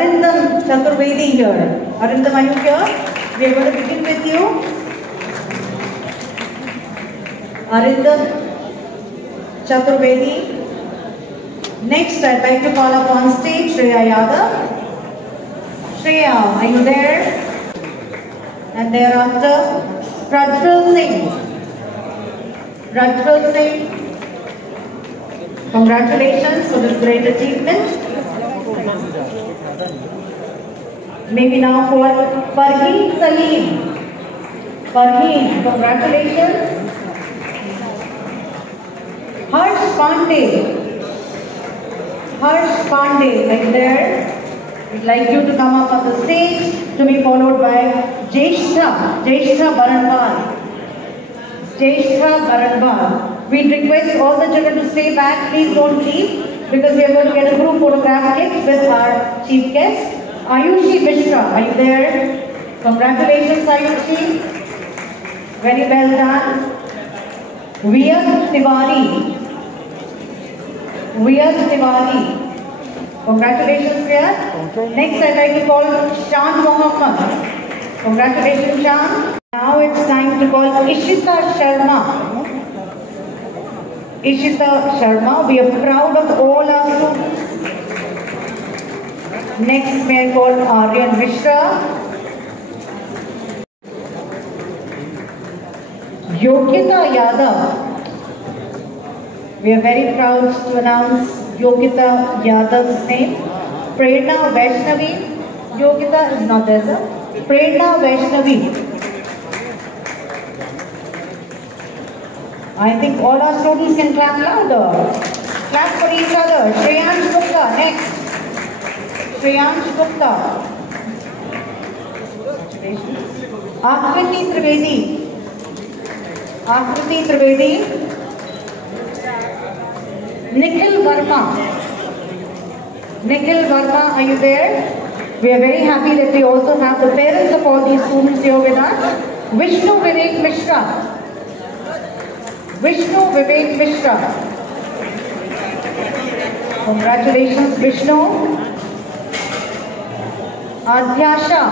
Arindam Chaturvedi here. Arindam, are you here? We are going to begin with you. Arindam Chaturvedi. Next, I'd like to call up on stage Shreya Yadav. Shreya, are you there? And thereafter, Rajpal Singh. Rajpal Singh, congratulations for this great achievement. Maybe now for Farheen Salim. Farheen, congratulations. Harsh Pandey. Harsh Pandey, right there. We'd like you to come up on the stage to be followed by Jeshta Baranwal. Jeshta Baranwal. We request all the children to stay back. Please don't leave because we are going to get a group photograph clip with our chief guest. Ayushi Mishra, are you there? Congratulations, Ayushi. Very well done. Viyat Tiwari. Congratulations, Viyat. Next, I'd like to call Shan Mohammed. Congratulations, Shan. Now it's time to call Ishita Sharma. Ishita Sharma, we are proud of all our students. Next, may I call Aryan Mishra. Yogita Yadav. We are very proud to announce Yogita Yadav's name. Prerna Vaishnavi. Yogita is not there, sir. Prerna Vaishnavi. I think all our students can clap louder. Clap for each other. Shreyansh Gupta, next. Shreyansh Gupta. Akriti Trivedi. Akriti Trivedi. Nikhil Verma. Nikhil Verma, are you there? We are very happy that we also have the parents of all these students here with us. Vishnu Vivek Mishra. Vishnu Vivek Mishra. Congratulations, Vishnu. Adhyasha.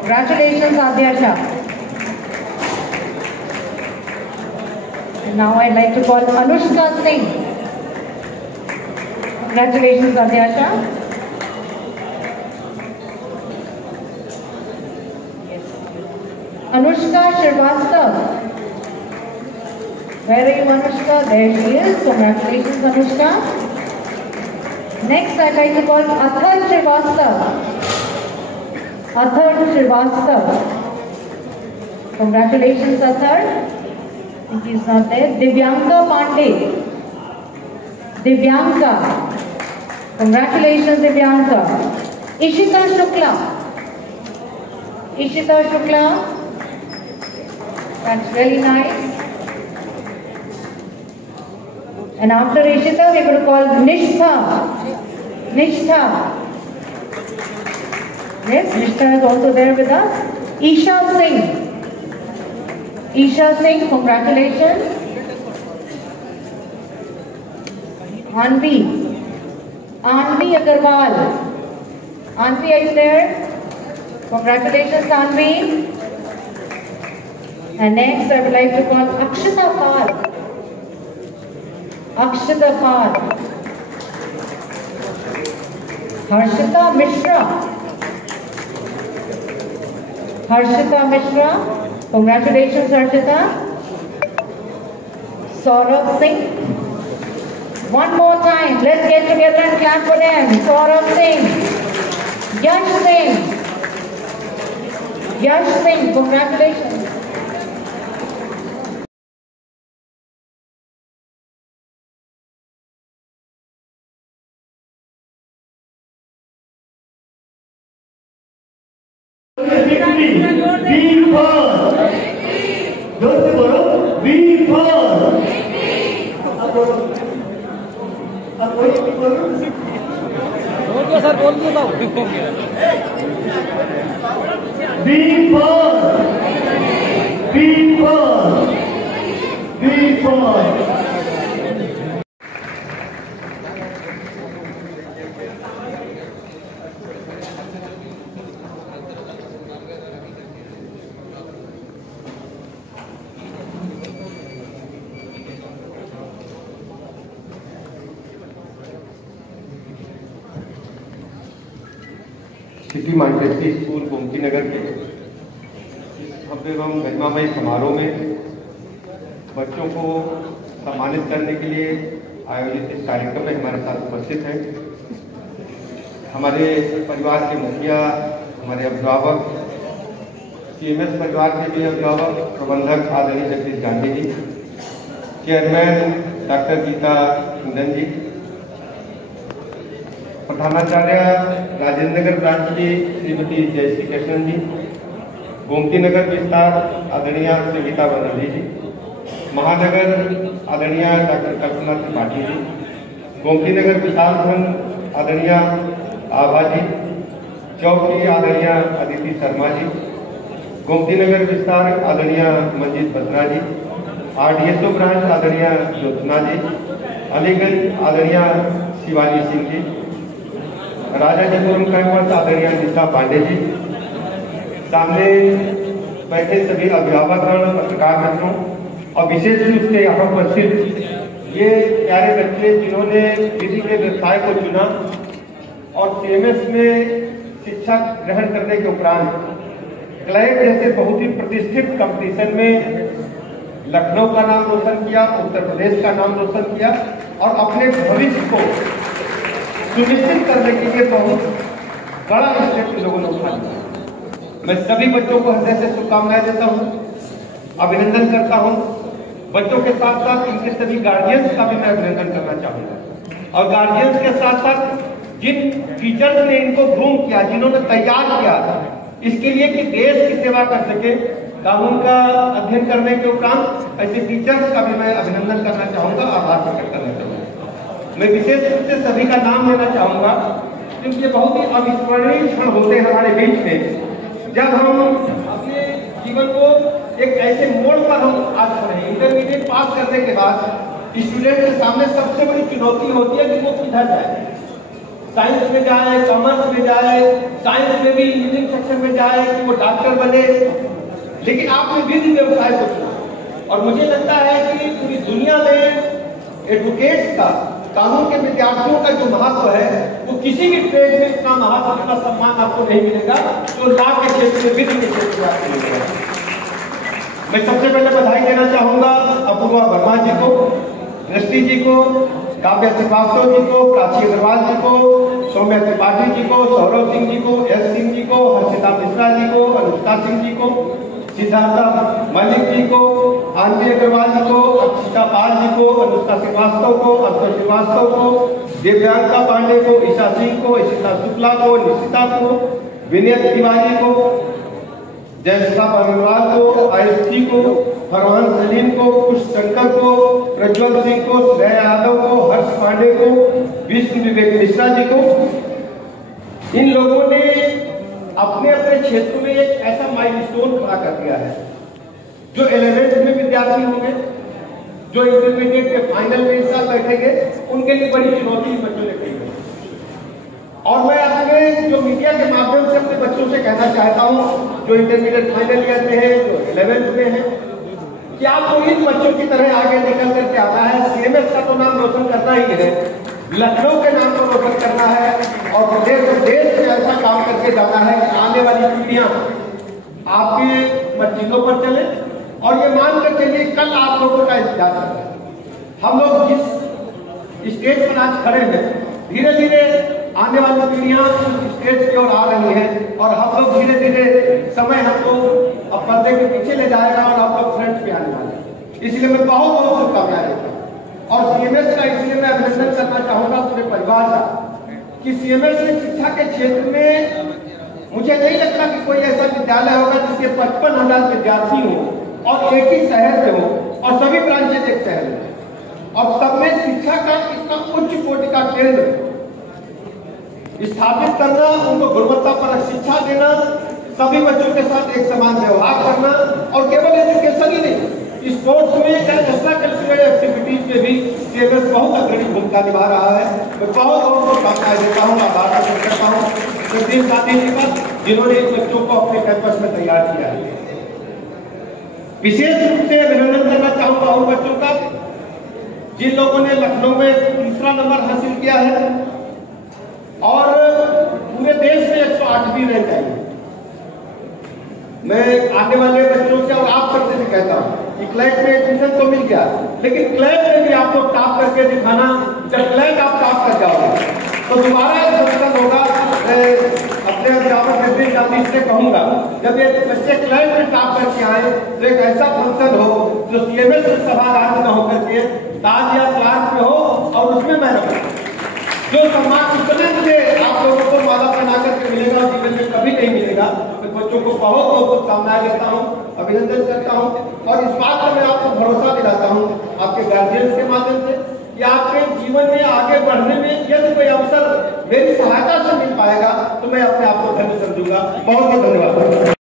Congratulations, Adhyasha. And now I'd like to call Anushka Singh. Congratulations, Adhyasha. Anushka Shrivastava. Where are you, Anushka? There she is. Congratulations, Anushka. Next, I'd like to call Athar Shrivastava. Athar Shrivastava. Congratulations, Athar. I think he's not there. Divyanka Pandey. Divyanka. Congratulations, Divyanka. Ishita Shukla. Ishita Shukla. That's really nice. And after Ishita, we're going to call Nishtha. Nishtha. Yes, Nishtha is also there with us. Isha Singh. Isha Singh, congratulations. Anvi. Anvi Agarwal. Anvi, are you there? Congratulations, Anvi. And next, I would like to call Akshita Pal. Akshita Pal. Harshita Mishra. Harshita Mishra. Congratulations, Harshita. Saurabh Singh. One more time. Let's get together and clap for them. Saurabh Singh. Yash Singh. Yash Singh. Congratulations. We fall. जोर से बोलो. We fall. अब बोलो. अब बोलो. बोल दो sir, बोल दो. We fall. We fall. We fall. City Montessori School Gomti Nagar के भव्य एवं गरिमामय समारोह में बच्चों को सम्मानित करने के लिए आयोजित इस कार्यक्रम में हमारे साथ उपस्थित हैं हमारे परिवार के मुखिया, हमारे अभिभावक, CMS परिवार के भी अभिभावक, प्रबंधक आदरणीय जगदीश गांधी जी, चेयरमैन डॉक्टर गीता कुंदन जी, प्रधानाचार्य राजेंद्र नगर ब्रांच की श्रीमती जयश्री कृष्णन जी, गोमती नगर विस्तार आदरणीय संगीता बनर्जी जी, महानगर आदरणीय डॉक्टर कल्पना त्रिपाठी जी, गोमती नगर विशाल खंड आदरणीय आभा जी, चौकी आदरणीय अदिति शर्मा जी, गोमती नगर विस्तार आदरणीय मंजीत बत्रा जी, RDSO ब्रांच आदरणीय ज्योत्सना जी, अलीगंज आदरणीय शिवानी सिंह जी, राजाजीपुरम कैंपस आदरणीय निशा पांडे जी, सामने बैठे सभी अभिभावकगण, पत्रकार मित्रों और विशेष रूप से यहाँ उपस्थित ये प्यारे बच्चे जिन्होंने विधि के व्यवसाय को चुना और CMS में शिक्षा ग्रहण करने के उपरांत क्लैट जैसे बहुत ही प्रतिष्ठित कंपटीशन में लखनऊ का नाम रोशन किया, उत्तर प्रदेश का नाम रोशन किया और अपने भविष्य को सुनिश्चित करने के लिए बहुत बड़ा स्टेप लोगों ने उठा लिया। मैं सभी बच्चों को हृदय से शुभकामनाएं देता हूं, अभिनंदन करता हूं। बच्चों के साथ साथ इनके सभी गार्जियंस का भी मैं अभिनंदन करना चाहूंगा और गार्जियंस के साथ साथ जिन टीचर्स ने इनको ग्रूम किया, जिन्होंने तैयार किया इसके लिए कि देश की सेवा कर सके, कानून का अध्ययन करने के उपरांत ऐसे टीचर्स का भी मैं अभिनंदन करना चाहूंगा, आभार प्रकट करना चाहूंगा। मैं विशेष रूप से सभी का नाम लेना चाहूंगा क्योंकि ये बहुत ही अविस्मरणीय क्षण होते हैं हमारे बीच में जब हम अपने जीवन को एक ऐसे मोड़ पर हम आज खड़े हैं। इंटरमीडिएट पास करने के बाद स्टूडेंट के सामने सबसे बड़ी चुनौती होती है कि वो किधर जाए, साइंस में जाए, कॉमर्स में जाए, साइंस में भी इंजीनियरिंग सेक्शन में जाए कि वो डॉक्टर बने, लेकिन आपने विधि व्यवसाय को चुना और मुझे लगता है कि पूरी दुनिया में एडवोकेट्स का, कानून के विद्यार्थियों का जो महत्व है वो किसी भी ट्रेड में इतना महत्व, इतना सम्मान आपको नहीं मिलेगा जो लॉ के क्षेत्र में, विधि के क्षेत्र में आपको मिलेगा। मैं सबसे पहले बधाई देना चाहूंगा अपूर्वा वर्मा जी को, दृष्टि जी को, काव्या श्रीवास्तव जी को, प्राची अग्रवाल जी को, सौम्या त्रिपाठी जी को, सौरभ सिंह जी को, S सिंह जी को, हर्षिता मिश्रा जी को, अनुष्का सिंह जी को, सिद्धार्था मलिक जी को, आंटी अग्रवाल जी को, अक्षिता पाल जी को, अनुष्का श्रीवास्तव को, अंतर श्रीवास्तव को, दिव्यांका पांडे को, ईशा सिंह को, ईशिता शुक्ला को, निशिता को, विनय तिवारी को, जयश्री अग्रवाल को, आयुषी को, फरहान सलीम को, कुश शंकर को, प्रज्वल सिंह को, श्रेया यादव को, हर्ष पांडे को, विष्णु विवेक मिश्रा जी को। इन लोगों ने अपने अपने क्षेत्र में एक ऐसा माइलस्टोन खड़ा कर दिया है। जो 11th में विद्यार्थी होंगे, जो इंटरमीडिएट के फाइनल में इस साल बैठेंगे, उनके लिए बड़ी चुनौती बच्चों ने कही है। और मैं अपने जो मीडिया के माध्यम से अपने बच्चों से कहना चाहता हूं जो इंटरमीडिएट फाइनल ईयर में है, जो 11th में है, कि आपको इन बच्चों की तरह आगे निकल करके आना है। CMS का तो नाम रोशन करना ही है, लखनऊ के नाम को रोशन करना है और प्रदेश में ऐसा काम करके जाना है कि आने वाली पीढ़ियां आपकी मस्जिदों पर चले और ये मान कर चलिए कल आप लोगों का इंतजार कर रहे हैं। हम लोग जिस स्टेज पर आज खड़े हैं, धीरे धीरे आने वाली पीढ़ियां स्टेज की ओर आ रही हैं और हम लोग धीरे धीरे समय हमको अब पर्दे के पीछे ले जाएगा और हम लोग फ्रंट पे आने वाले हैं। इसलिए मैं बहुत बहुत शुभकामनाएं देता हूँ और CMS का इसलिए मैं अभिनंदन करना चाहूंगा पूरे परिवार का कि CMS ने शिक्षा के क्षेत्र में, मुझे नहीं लगता कि कोई ऐसा विद्यालय होगा जिसके 55,000 विद्यार्थी हो और एक ही शहर में हो और सभी ब्रांचेज एक शहर में और सब में शिक्षा का इतना उच्च कोटि का केंद्र स्थापित करना, उनको गुणवत्ता पर शिक्षा देना, सभी बच्चों के साथ एक समान व्यवहार करना और केवल एजुकेशन ही नहीं, स्पोर्ट्स में या एक्स्ट्रा करिकुलर एक्टिविटीज में भी CMS बहुत अग्रणी भूमिका निभा रहा है। मैं बहुत बहुत शुभकामनाएं देता हूँ, आभार प्रकट करता हूँ जगदीश गांधी जी का, जिन्होंने इन बच्चों को अपने कैंपस में तैयार किया है। विशेष रूप से अभिनंदन करना चाहूंगा उन बच्चों का जिन लोगों ने लखनऊ में तीसरा नंबर हासिल किया है और पूरे देश में 108वीं रैंक आई। मैं आने वाले बच्चों से और आप सबसे से कहता हूँ कि क्लैट में एडमिशन तो मिल गया, लेकिन क्लैट में भी आपको टॉप करके दिखाना। जब क्लैट आप टॉप कर जाओगे तो दोबारा एक फंक्शन होगा। अपने अध्यापक से कहूंगा, जब ये बच्चे क्लैट में टॉप करके आए तो एक ऐसा फंक्शन हो जो CMS सभागार में होकर के ताज या क्लास में हो और उसमें मैं रहूँ। जो सम्मान उतने मुझे आप लोगों को माला पहना करके मिलेगा और जीवन में कभी नहीं मिलेगा। मैं बच्चों को बहुत बहुत सामना देता हूँ, अभिनंदन करता हूँ और इस बात पर मैं आपको भरोसा दिलाता हूँ आपके गार्जियंस के माध्यम से कि आपके जीवन में आगे बढ़ने में यदि कोई अवसर मेरी सहायता से मिल पाएगा तो मैं अपने आप को धन्य समझूंगा। बहुत बहुत धन्यवाद।